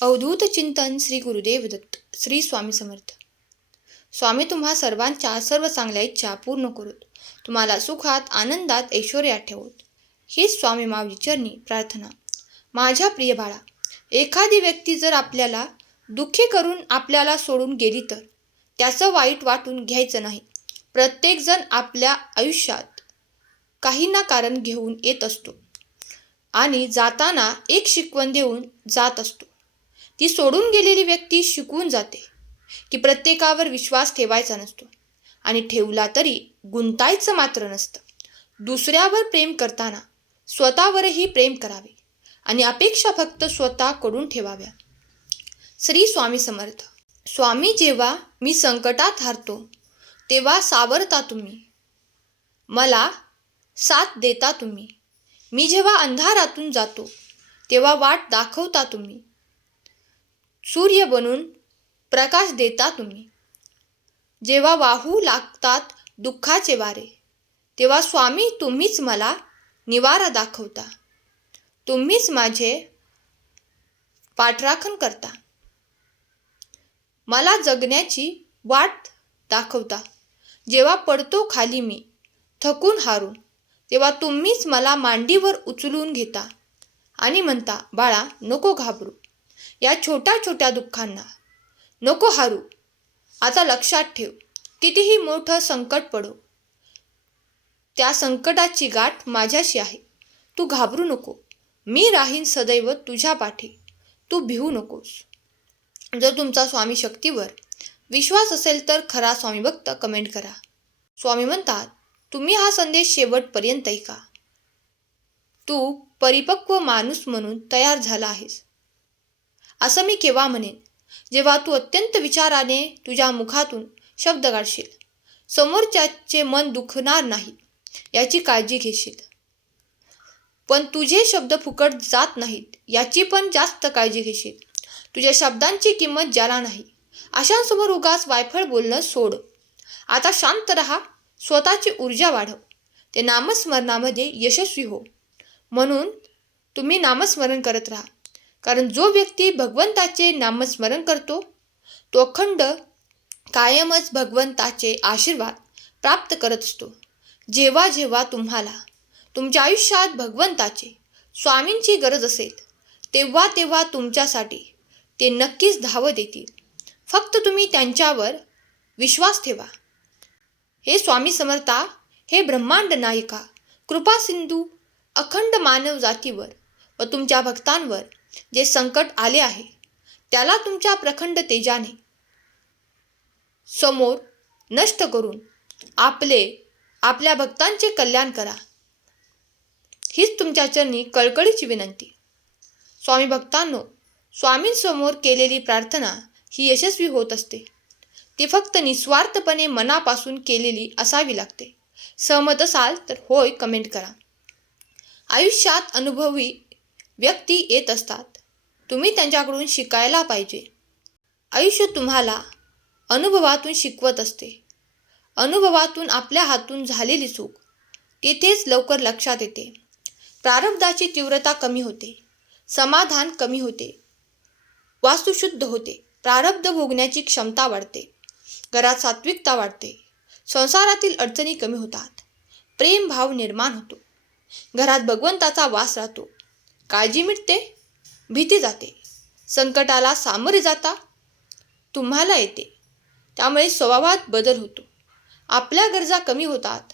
अवधूत चिंतन श्री गुरुदेव दत्त. श्री स्वामी समर्थ. स्वामी तुम्हा सर्वांच्या सर्व चांगल्या इच्छा पूर्ण करूत, तुम्हाला सुखात आनंदात ऐश्वर्यात ठेवूत, हीच स्वामी माऊली चरणी प्रार्थना. माझ्या प्रिय बाळा, एखादी व्यक्ती जर आपल्याला दुःखी करून आपल्याला सोडून गेली तर त्याचं वाईट वाटून घ्यायचं नाही. प्रत्येकजण आपल्या आयुष्यात काही ना कारण घेऊन येत असतो आणि जाताना एक शिकवण देऊन जात असतो. ती सोडून गेलेली व्यक्ती शिकवून जाते की प्रत्येकावर विश्वास ठेवायचा नसतो आणि ठेवला तरी गुंतायचं मात्र नसतं. दुसऱ्यावर प्रेम करताना स्वतःवरही प्रेम करावे आणि अपेक्षा फक्त स्वतःकडून ठेवाव्या. श्री स्वामी समर्थ. स्वामी, जेव्हा मी संकटात हारतो तेव्हा सावरता तुम्ही, मला साथ देता तुम्ही. मी जेव्हा अंधारातून जातो तेव्हा वाट दाखवता तुम्ही, सूर्य बनून प्रकाश देता तुम्ही. जेव्हा वाहू लागतात दुःखाचे वारे तेव्हा स्वामी तुम्हीच मला निवारा दाखवता, तुम्हीच माझे पाठराखण करता. मला जगण्याची वाट दाखवता. जेव्हा पडतो खाली मी थकून हारून तेव्हा तुम्हीच मला मांडीवर उचलून घेता आणि म्हणता, बाळा नको घाबरू, या छोट्या छोट्या दुःखांना नको हारू. आता लक्षात ठेव, कितीही मोठं संकट पडो, त्या संकटाची गाठ माझ्याशी आहे. तू घाबरू नको, मी राहीन सदैव तुझ्या पाठी, तू भिवू नकोस. जर तुमचा स्वामी शक्तीवर विश्वास असेल तर खरा स्वामी भक्त कमेंट करा. स्वामी म्हणतात, तुम्ही हा संदेश शेवटपर्यंत ऐका. तू परिपक्व माणूस म्हणून तयार झाला आहेस असं मी केव्हा म्हणेन, जेव्हा तू अत्यंत विचाराने तुझ्या मुखातून शब्द काढशील. समोरच्याचे मन दुखणार नाही याची काळजी घेशील, पण तुझे शब्द फुकट जात नाहीत याची पण जास्त काळजी घेशील. तुझ्या शब्दांची किंमत ज्याला नाही अशांसमोर उगाच वायफळ बोलणं सोड. आता शांत रहा, स्वतःची ऊर्जा वाढव, ते नामस्मरणामध्ये यशस्वी हो. म्हणून तुम्ही नामस्मरण करत राहा, कारण जो व्यक्ती भगवंताचे नामस्मरण करतो तो अखंड कायमच भगवंताचे आशीर्वाद प्राप्त करत असतो. जेव्हा जेव्हा तुम्हाला तुमच्या आयुष्यात भगवंताचे, स्वामींची गरज असेल तेव्हा तेव्हा तुमच्यासाठी ते नक्कीच धावत येतील. फक्त तुम्ही त्यांच्यावर विश्वास ठेवा. हे स्वामी समर्था, हे ब्रह्मांड नायका, कृपा सिंधू, अखंड मानव जातीवर व तुमच्या भक्तांवर जे संकट आले आहे त्याला तुमच्या प्रखंड तेजाने समोर नष्ट करून आपल्या भक्तांचे कल्याण करा, हीच तुमच्या चरणी कळकळीची विनंती. स्वामी भक्तांनो, स्वामींसमोर केलेली प्रार्थना ही यशस्वी होत असते. ती फक्त निस्वार्थपणे मनापासून केलेली असावी लागते. सहमत असाल तर होय कमेंट करा. आयुष्यात अनुभवी व्यक्ती येत असतात, तुम्ही त्यांच्याकडून शिकायला पाहिजे. आयुष्य तुम्हाला अनुभवातून शिकवत असते. अनुभवातून आपल्या हातून झालेली चूक तेथेच लवकर लक्षात येते. प्रारब्धाची तीव्रता कमी होते, समाधान कमी होते, वास्तू शुद्ध होते, प्रारब्ध भोगण्याची क्षमता वाढते, घरात सात्विकता वाढते, संसारातील अडचणी कमी होतात, प्रेम भाव निर्माण होतो, घरात भगवंताचा वास राहतो, काळजी मिटते, भीती जाते, संकटाला सामोरे जाता तुम्हाला येते. त्यामुळे स्वभावात बदल होतो, आपल्या गरजा कमी होतात.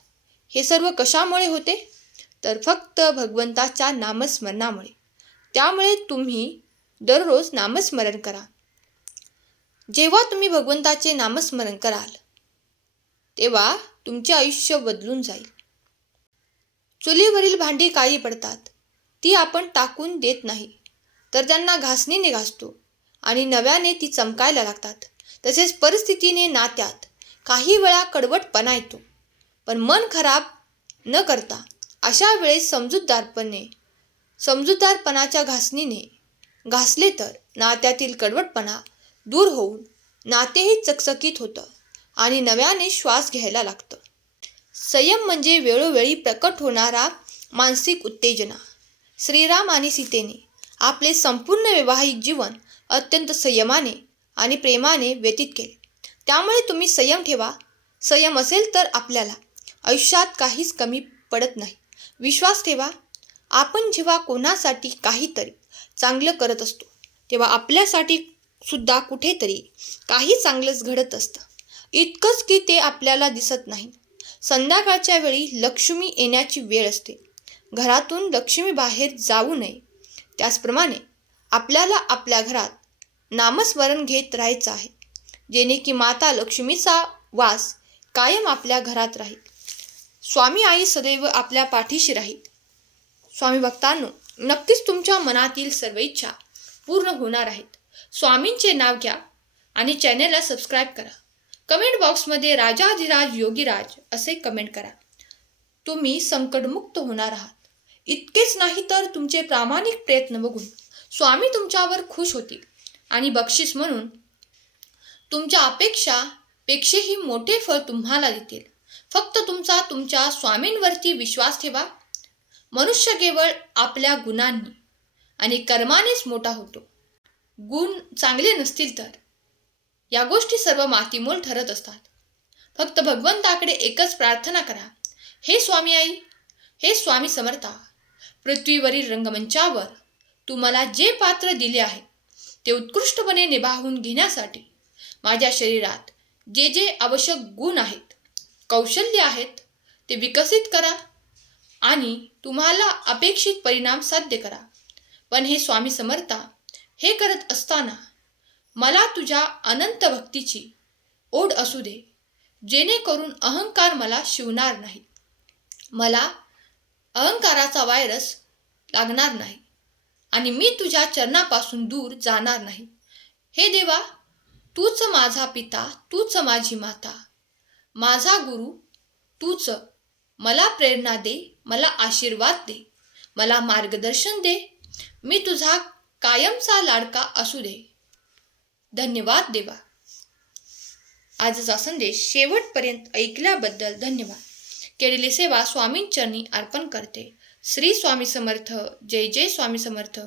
हे सर्व कशामुळे होते तर फक्त भगवंताच्या नामस्मरणामुळे. त्यामुळे तुम्ही दररोज नामस्मरण करा. जेव्हा तुम्ही भगवंताचे नामस्मरण कराल तेव्हा तुमचे आयुष्य बदलून जाईल. चुलीवरील भांडी काळी पडतात, ती आपण टाकून देत नाही तर त्यांना घासणीने घासतो आणि नव्याने ती चमकायला लागतात. तसेच परिस्थितीने नात्यात काही वेळा कडवटपणा येतो, पण मन खराब न करता अशा वेळेस समजूतदारपणाच्या घासणीने घासले तर नात्यातील कडवटपणा दूर होऊन नातेही चकचकीत होतं आणि नव्याने श्वास घ्यायला लागतं. संयम म्हणजे वेळोवेळी प्रकट होणारा मानसिक उत्तेजना. श्रीराम आणि सीतेने आपले संपूर्ण वैवाहिक जीवन अत्यंत संयमाने आणि प्रेमाने व्यतीत केले. त्यामुळे तुम्ही संयम ठेवा. संयम असेल तर आपल्याला आयुष्यात काहीच कमी पडत नाही. विश्वास ठेवा. आपण जेव्हा कोणासाठी काहीतरी चांगलं करत असतो तेव्हा आपल्यासाठी सुद्धा कुठेतरी काही चांगलंच घडत असतं. इतकंच की ते आपल्याला दिसत नाही. संध्याकाळच्या वेळी लक्ष्मी येण्याची वेळ असते. घरातून लक्ष्मी बाहेर जाऊ नये. त्याचप्रमाणे आपल्याला आपल्या घरात नामस्मरण घेत राहायचं आहे, जेणे की माता लक्ष्मीचा वास कायम आपल्या घरात राहील. स्वामी आई सदैव आपल्या पाठीशी राहील. स्वामी भक्तांनो, नक्कीच तुमच्या मनातील सर्व इच्छा पूर्ण होणार आहेत. स्वामींचे नाव घ्या आणि चॅनेलला सबस्क्राईब करा. कमेंट बॉक्समध्ये राजाधिराज योगीराज असे कमेंट करा. तुम्ही संकटमुक्त होणार आहात. इतकेच नाही तर तुमचे प्रामाणिक प्रयत्न बघून स्वामी तुमच्यावर खुश होतील आणि बक्षीस म्हणून तुमच्या अपेक्षापेक्षाही मोठे फळ तुम्हाला देतील. फक्त तुमच्या स्वामींवरती विश्वास ठेवा. मनुष्य केवळ आपल्या गुणांनी आणि कर्मानेच मोठा होतो. गुण चांगले नसतील तर या गोष्टी सर्व मातीमोल ठरत असतात. फक्त भगवंताकडे एकच प्रार्थना करा, हे स्वामी आई, हे स्वामी समर्था, पृथ्वीवरील रंगमंचावर तुम्हाला जे पात्र दिले आहे ते उत्कृष्टपणे निभावून घेण्यासाठी माझ्या शरीरात जे जे आवश्यक गुण आहेत, कौशल्य आहेत ते विकसित करा आणि तुम्हाला अपेक्षित परिणाम साध्य करा. पण हे स्वामी समर्था, हे करत असताना मला तुझ्या अनंत भक्तीची ओढ असू दे, जेणेकरून अहंकार मला शिवणार नाही. मला अहंकाराचा व्हायरस लागणार नाही आणि मी तुझ्या चरणापासून दूर जाणार नाही. हे देवा, तूच माझा पिता, तूच माझी माता, माझा गुरु तूच. मला प्रेरणा दे, मला आशीर्वाद दे, मला मार्गदर्शन दे. मी तुझा कायमचा लाडका असू दे. धन्यवाद देवा. आजचा संदेश शेवटपर्यंत ऐकल्याबद्दल धन्यवाद. केलेली सेवा स्वामींचरणी अर्पण करते. श्री स्वामी समर्थ. जय जय स्वामी समर्थ.